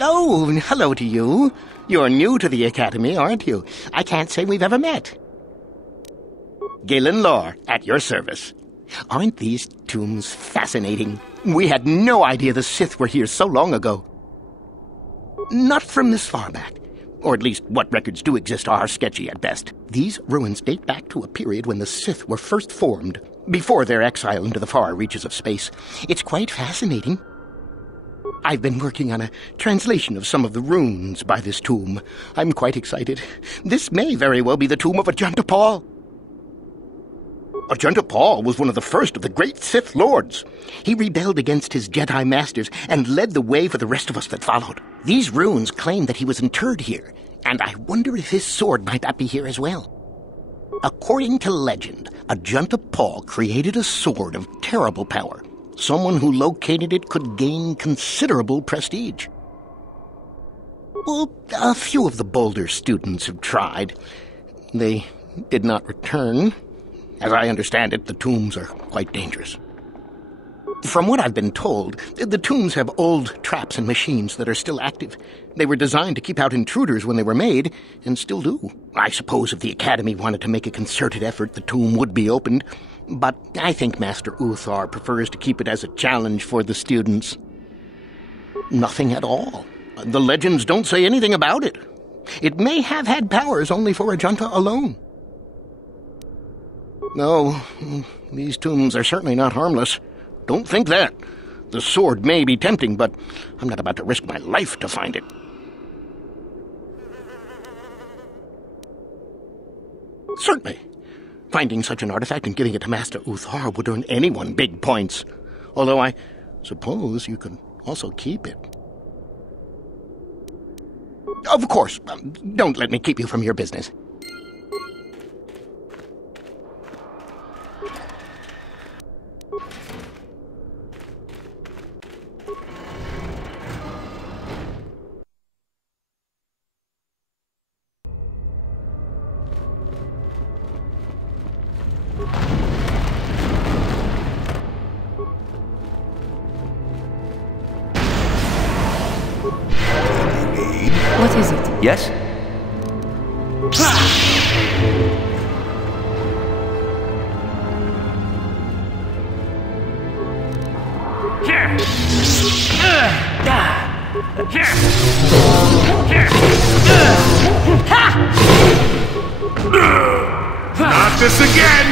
Oh, hello to you. You're new to the Academy, aren't you? I can't say we've ever met. Galen Lore, at your service. Aren't these tombs fascinating? We had no idea the Sith were here so long ago. Not from this far back. Or at least what records do exist are sketchy at best. These ruins date back to a period when the Sith were first formed, before their exile into the far reaches of space. It's quite fascinating. I've been working on a translation of some of the runes by this tomb. I'm quite excited. This may very well be the tomb of Ajanta Pall. Ajanta Pall was one of the first of the great Sith Lords. He rebelled against his Jedi Masters and led the way for the rest of us that followed. These runes claim that he was interred here, and I wonder if his sword might not be here as well. According to legend, Ajanta Pall created a sword of terrible power. Someone who located it could gain considerable prestige. Well, a few of the bolder students have tried. They did not return. As I understand it, the tombs are quite dangerous. From what I've been told, the tombs have old traps and machines that are still active. They were designed to keep out intruders when they were made, and still do. I suppose if the Academy wanted to make a concerted effort, the tomb would be opened. But I think Master Uthar prefers to keep it as a challenge for the students. Nothing at all. The legends don't say anything about it. It may have had powers only for Ajanta alone. No, these tombs are certainly not harmless. Don't think that. The sword may be tempting, but I'm not about to risk my life to find it. Certainly. Finding such an artifact and giving it to Master Uthar would earn anyone big points. Although I suppose you could also keep it. Of course, don't let me keep you from your business. What is it? Yes? Not this again!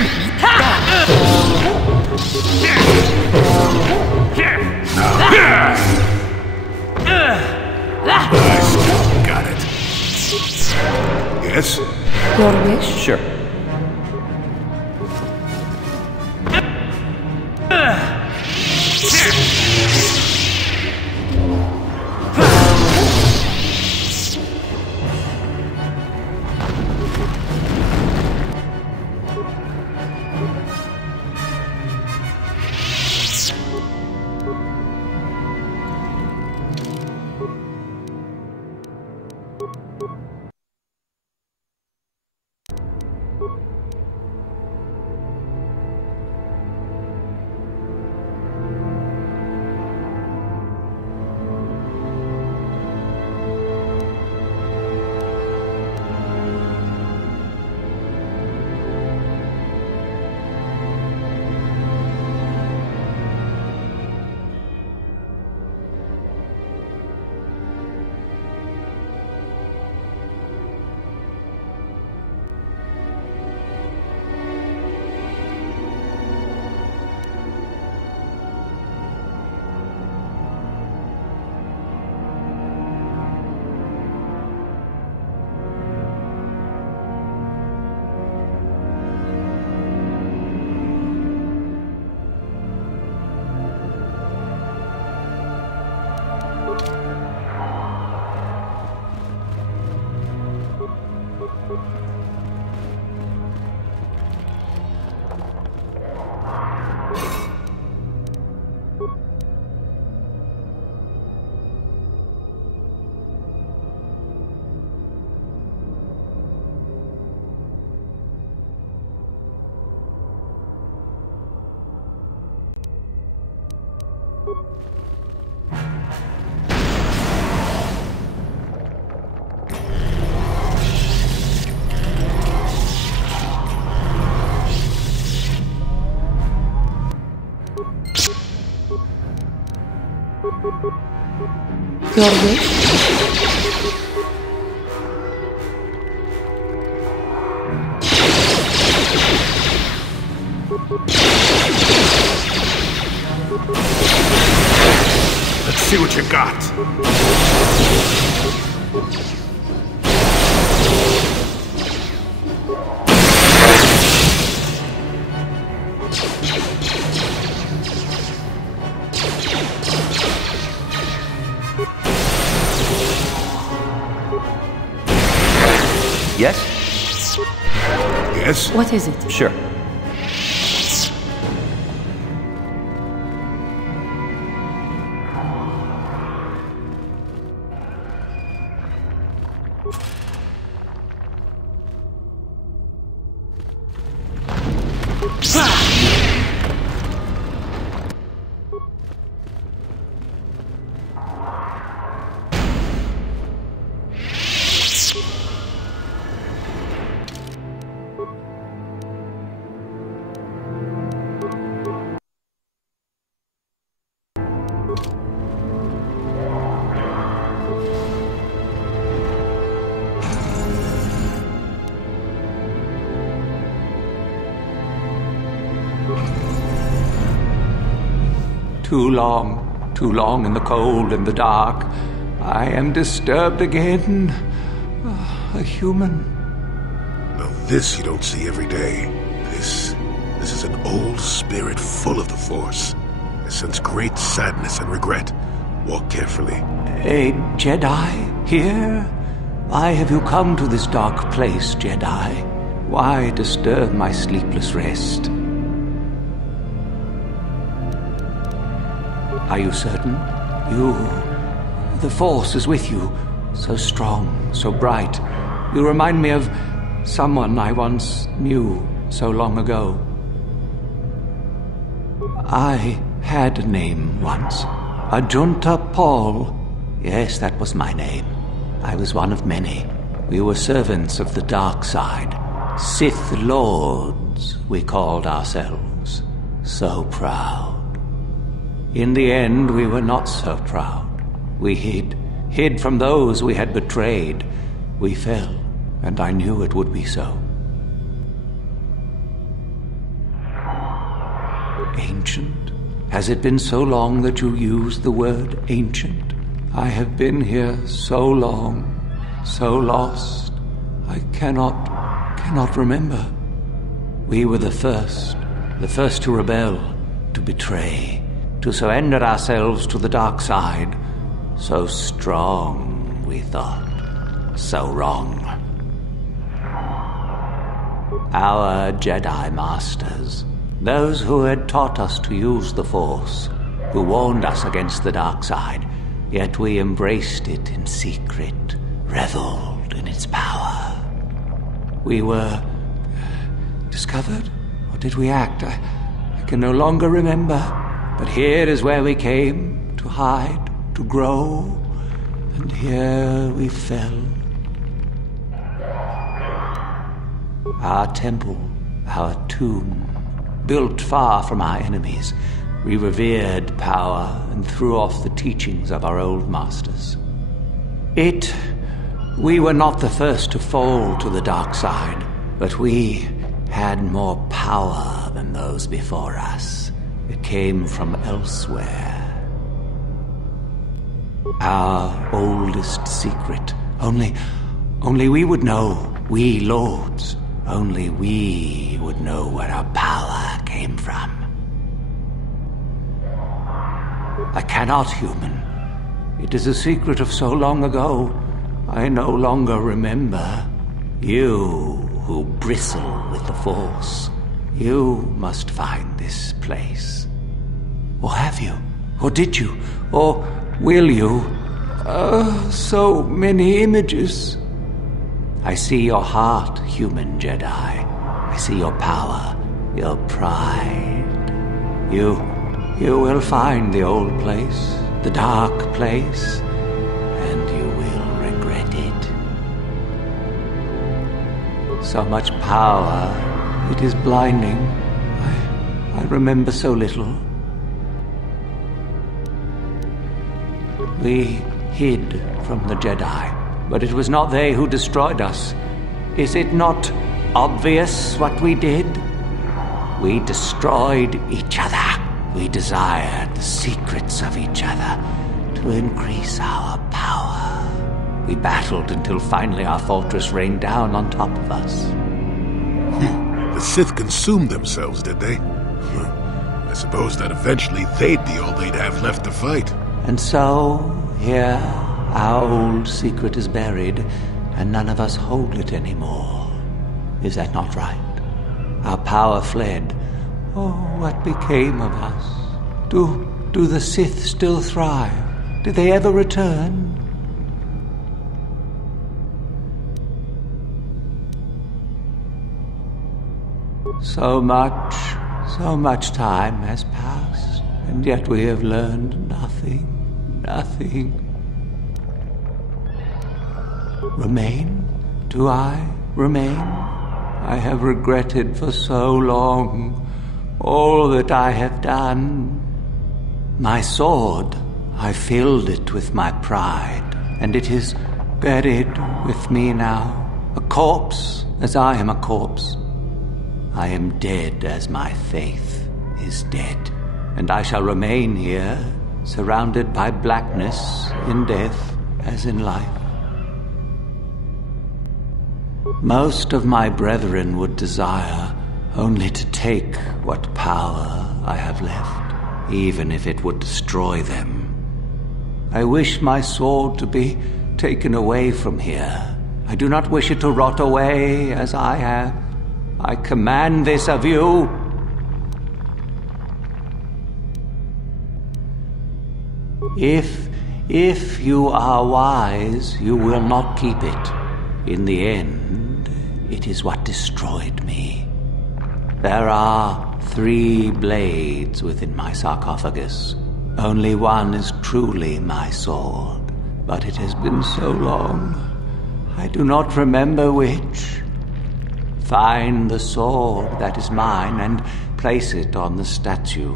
I still got it. Yes? Your wish? Sure. Your wish? Let's see what you got. Yes? Yes? What is it? Sure. Too long in the cold and the dark. I am disturbed again. A human. Now this you don't see every day. This is an old spirit full of the Force. I sense great sadness and regret. Walk carefully. A Jedi here? Why have you come to this dark place, Jedi? Why disturb my sleepless rest? Are you certain? The Force is with you. So strong, so bright. You remind me of someone I once knew so long ago. I had a name once. Ajunta Paul. Yes, that was my name. I was one of many. We were servants of the dark side. Sith Lords, we called ourselves. So proud. In the end, we were not so proud. We hid from those we had betrayed. We fell, and I knew it would be so. Ancient? Has it been so long that you used the word ancient? I have been here so long, so lost. I cannot remember. We were the first to rebel, to betray, to surrender ourselves to the dark side. So strong, we thought. So wrong. Our Jedi Masters, those who had taught us to use the Force, who warned us against the dark side, yet we embraced it in secret, reveled in its power. We were discovered? Or did we act? I can no longer remember. But here is where we came, to hide, to grow, and here we fell. Our temple, our tomb, built far from our enemies, we revered power and threw off the teachings of our old masters. We were not the first to fall to the dark side, but we had more power than those before us. It came from elsewhere. Our oldest secret. Only we would know, we lords. Only we would know where our power came from. I cannot, human. It is a secret of so long ago, I no longer remember. You who bristle with the Force, you must find this place. Or have you? Or did you? Or will you? So many images. I see your heart, human Jedi. I see your power, your pride. You will find the old place, the dark place, and you will regret it. So much power, it is blinding. I remember so little. We hid from the Jedi, but it was not they who destroyed us. Is it not obvious what we did? We destroyed each other. We desired the secrets of each other to increase our power. We battled until finally our fortress rained down on top of us. The Sith consumed themselves, did they? I suppose that eventually they'd be all they'd have left to fight. And so, here, our old secret is buried, and none of us hold it anymore. Is that not right? Our power fled. Oh, what became of us? Do the Sith still thrive? Did they ever return? So much time has passed, and yet we have learned nothing. Remain? Do I remain? I have regretted for so long all that I have done. My sword, I filled it with my pride, and it is buried with me now, a corpse as I am a corpse. I am dead as my faith is dead, and I shall remain here, surrounded by blackness in death as in life. Most of my brethren would desire only to take what power I have left, even if it would destroy them. I wish my sword to be taken away from here. I do not wish it to rot away as I have. I command this of you. If you are wise, you will not keep it. In the end, it is what destroyed me. There are 3 blades within my sarcophagus. Only one is truly my sword, but it has been so long, I do not remember which. Find the sword that is mine and place it on the statue.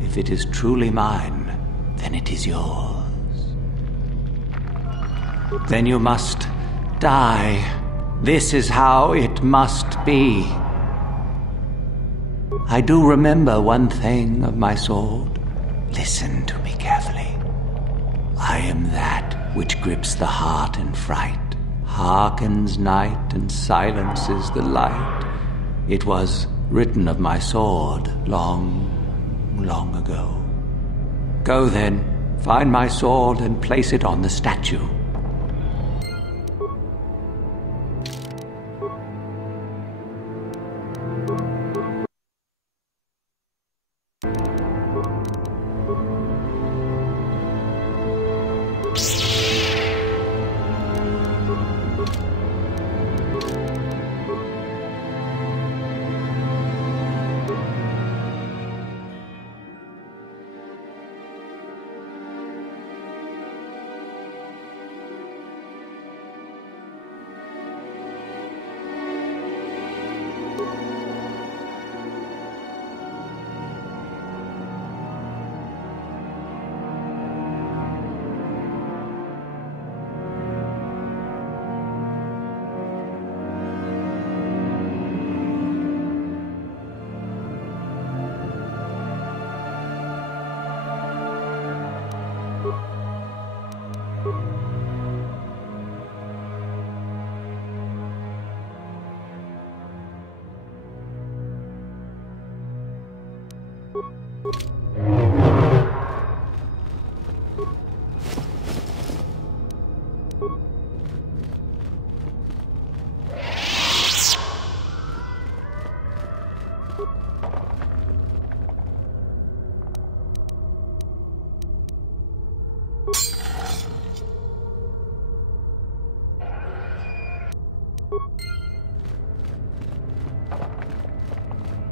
If it is truly mine, then it is yours. Then you must die. This is how it must be. I do remember one thing of my sword. Listen to me carefully. I am that which grips the heart in fright, hearkens night and silences the light. It was written of my sword long, long ago. Go then, find my sword and place it on the statue.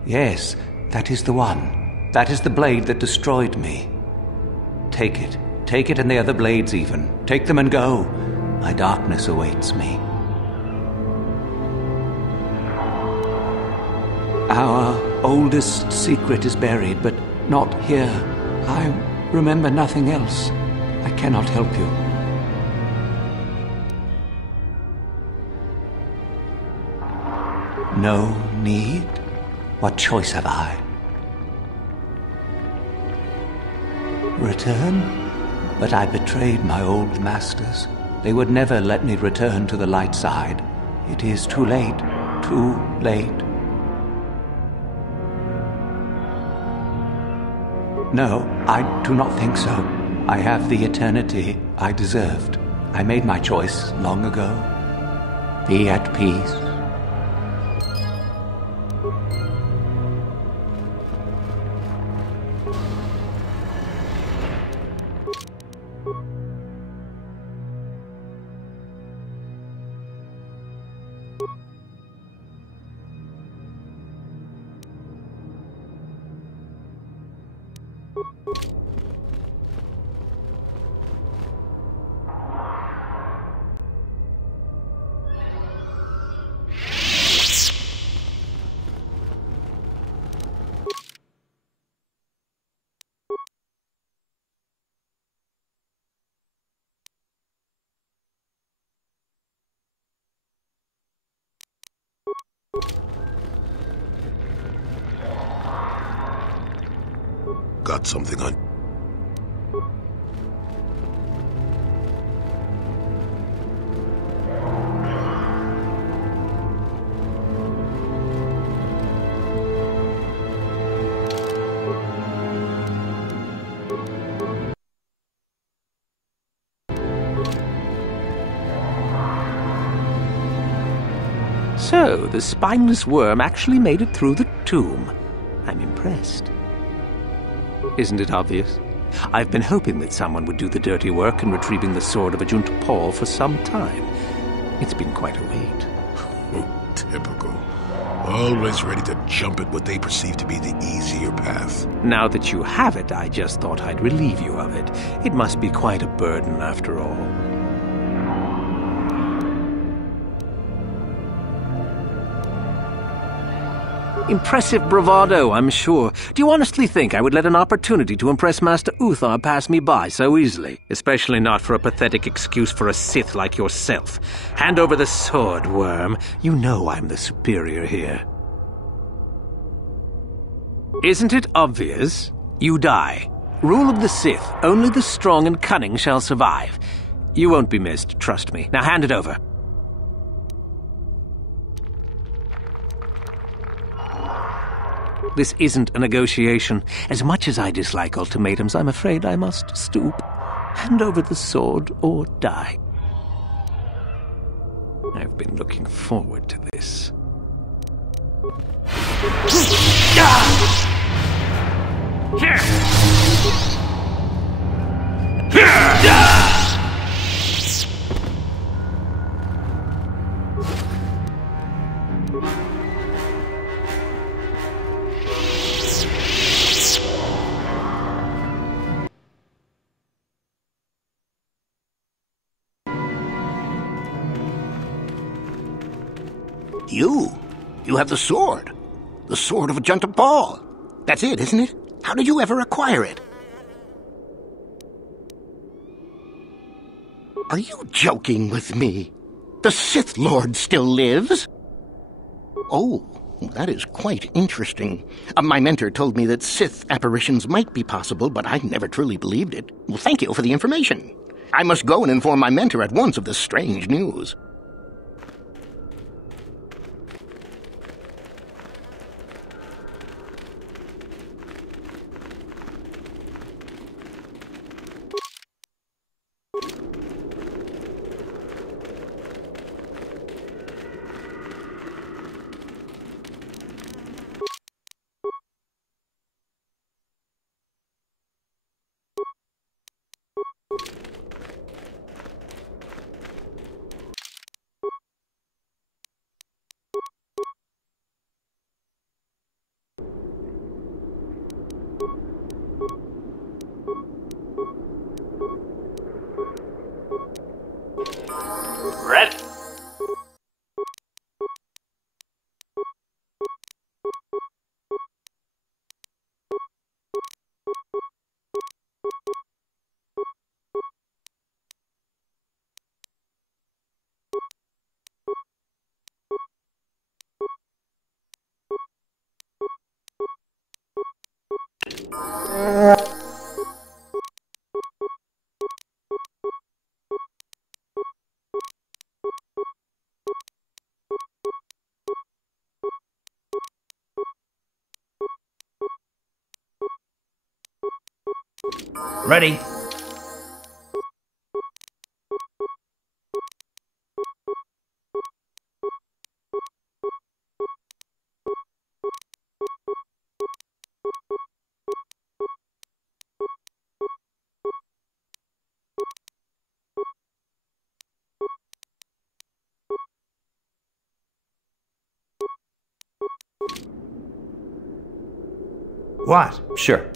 Yes, that is the one. That is the blade that destroyed me. Take it. Take it and the other blades even. Take them and go. My darkness awaits me. Our oldest secret is buried, but not here. I remember nothing else. I cannot help you. No need? What choice have I? Return? But I betrayed my old masters. They would never let me return to the light side. It is too late. Too late. No, I do not think so. I have the eternity I deserved. I made my choice long ago. Be at peace. Got something on... So, the spineless worm actually made it through the tomb. I'm impressed. Isn't it obvious? I've been hoping that someone would do the dirty work in retrieving the sword of Ajunta Paul for some time. It's been quite a wait. Oh, typical. Always ready to jump at what they perceive to be the easier path. Now that you have it, I just thought I'd relieve you of it. It must be quite a burden after all. Impressive bravado, I'm sure. Do you honestly think I would let an opportunity to impress Master Uthar pass me by so easily? Especially not for a pathetic excuse for a Sith like yourself. Hand over the sword, worm. You know I'm the superior here. Isn't it obvious? You die. Rule of the Sith. Only the strong and cunning shall survive. You won't be missed, trust me. Now hand it over. This isn't a negotiation. As much as I dislike ultimatums, I'm afraid I must stoop. Hand over the sword or die. I've been looking forward to this. You have the sword. The sword of Ajunta Paul. That's it, isn't it? How did you ever acquire it? Are you joking with me? The Sith Lord still lives? Oh, that is quite interesting. My mentor told me that Sith apparitions might be possible, but I never truly believed it. Well, thank you for the information. I must go and inform my mentor at once of this strange news. Red. Ready. What? Sure.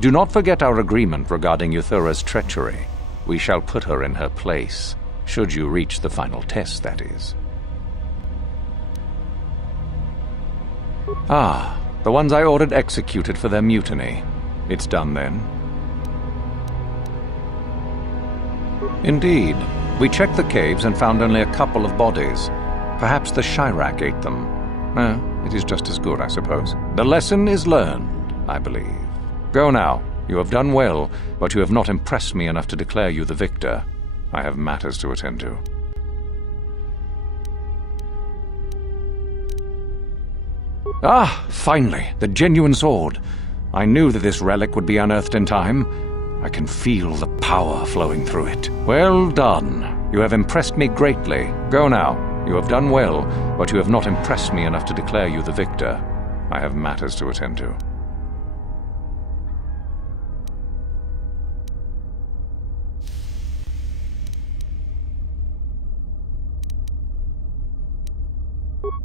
Do not forget our agreement regarding Euthura's treachery. We shall put her in her place, should you reach the final test, that is. Ah, the ones I ordered executed for their mutiny. It's done then. Indeed. We checked the caves and found only a couple of bodies. Perhaps the Chirac ate them. It is just as good, I suppose. The lesson is learned, I believe. Go now. You have done well, but you have not impressed me enough to declare you the victor. I have matters to attend to. Ah, finally, the genuine sword. I knew that this relic would be unearthed in time. I can feel the power flowing through it. Well done. You have impressed me greatly. Go now. You have done well, but you have not impressed me enough to declare you the victor. I have matters to attend to.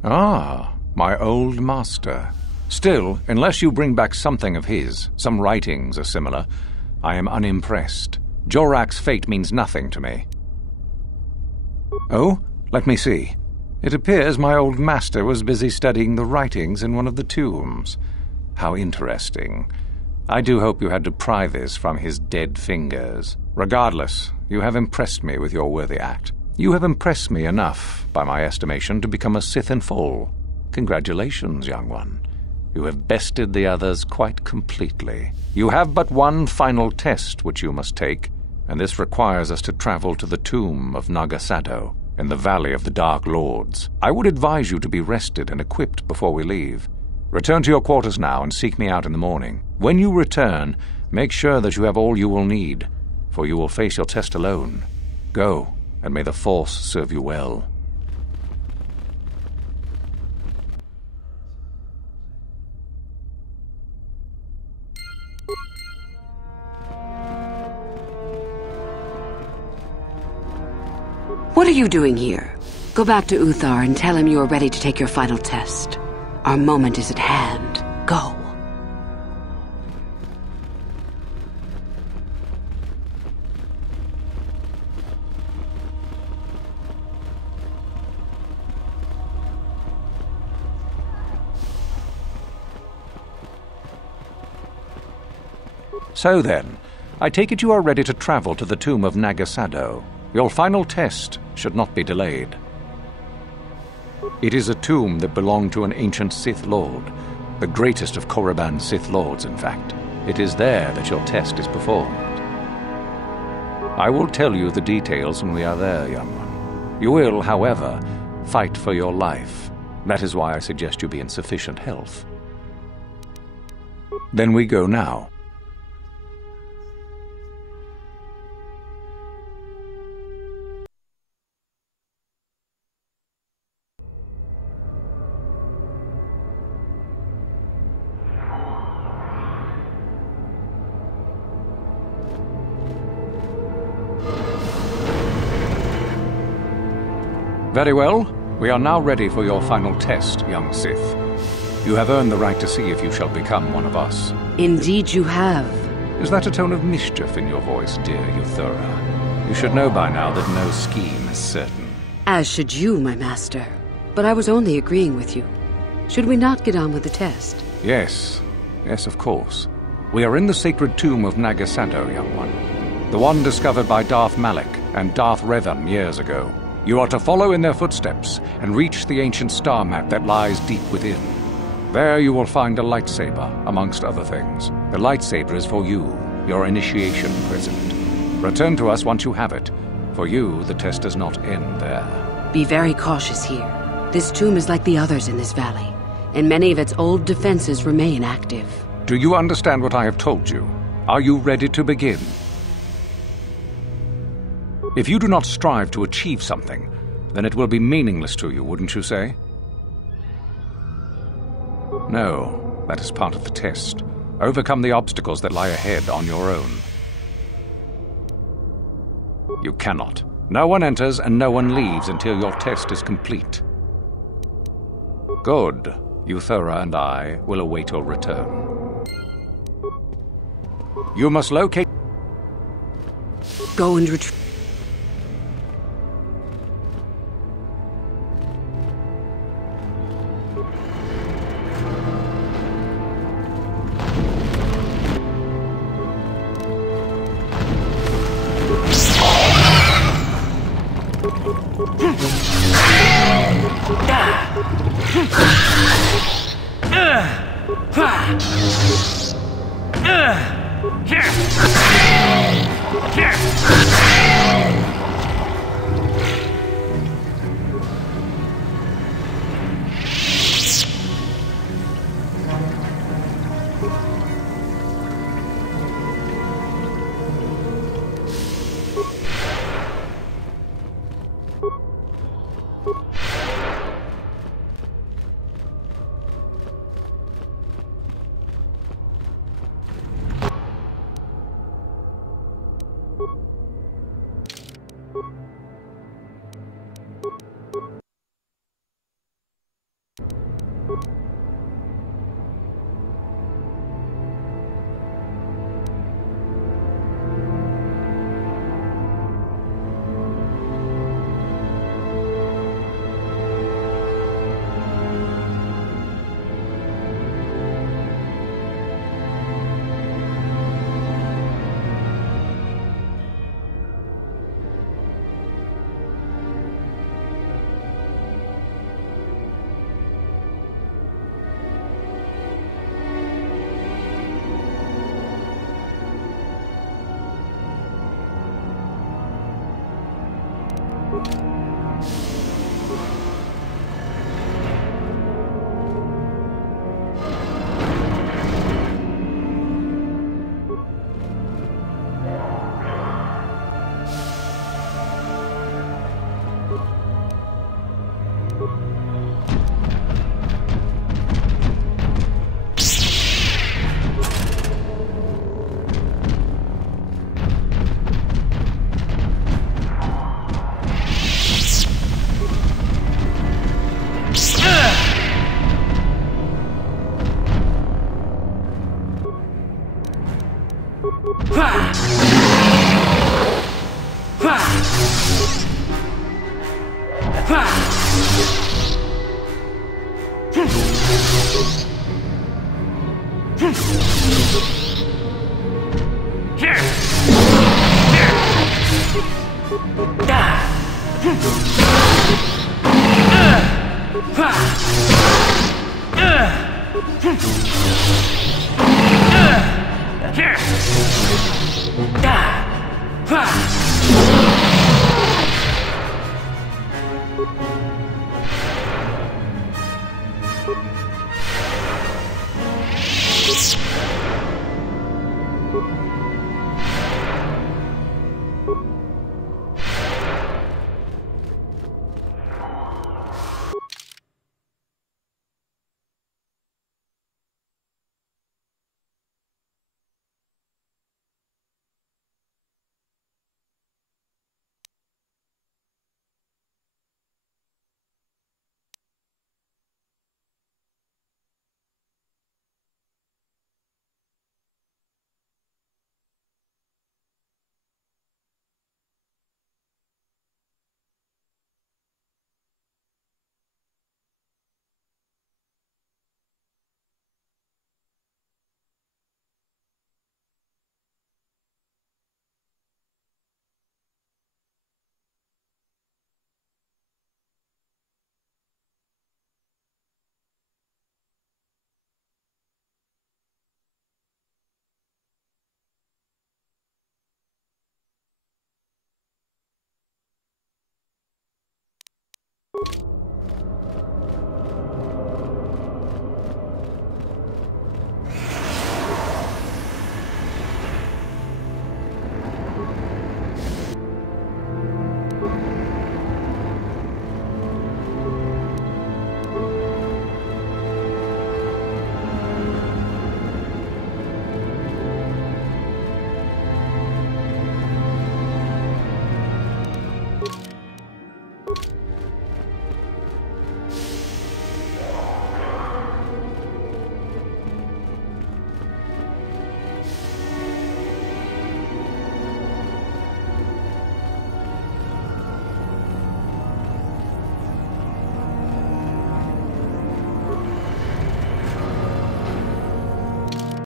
Ah, my old master. Still, unless you bring back something of his, some writings or similar, I am unimpressed. Jorac's fate means nothing to me. Oh, let me see. It appears my old master was busy studying the writings in one of the tombs. How interesting. I do hope you had to pry this from his dead fingers. Regardless, you have impressed me with your worthy act. You have impressed me enough, by my estimation, to become a Sith in full. Congratulations, young one. You have bested the others quite completely. You have but one final test which you must take, and this requires us to travel to the tomb of Naga Sadow, in the Valley of the Dark Lords. I would advise you to be rested and equipped before we leave. Return to your quarters now and seek me out in the morning. When you return, make sure that you have all you will need, for you will face your test alone. Go, and may the Force serve you well. What are you doing here? Go back to Uthar and tell him you are ready to take your final test. Our moment is at hand. Go. So then, I take it you are ready to travel to the tomb of Naga Sadow. Your final test should not be delayed. It is a tomb that belonged to an ancient Sith Lord. The greatest of Korriban's Sith Lords, in fact. It is there that your test is performed. I will tell you the details when we are there, young one. You will, however, fight for your life. That is why I suggest you be in sufficient health. Then we go now. Very well. We are now ready for your final test, young Sith. You have earned the right to see if you shall become one of us. Indeed you have. Is that a tone of mischief in your voice, dear Yuthura? You should know by now that no scheme is certain. As should you, my master. But I was only agreeing with you. Should we not get on with the test? Yes. Yes, of course. We are in the sacred tomb of Nagasado, young one. The one discovered by Darth Malak and Darth Revan years ago. You are to follow in their footsteps and reach the ancient star map that lies deep within. There you will find a lightsaber, amongst other things. The lightsaber is for you, your initiation present. Return to us once you have it. For you, the test does not end there. Be very cautious here. This tomb is like the others in this valley, and many of its old defenses remain active. Do you understand what I have told you? Are you ready to begin? If you do not strive to achieve something, then it will be meaningless to you, wouldn't you say? No, that is part of the test. Overcome the obstacles that lie ahead on your own. You cannot. No one enters and no one leaves until your test is complete. Good. Yuthura and I will await your return. You must locate... Go and retrieve...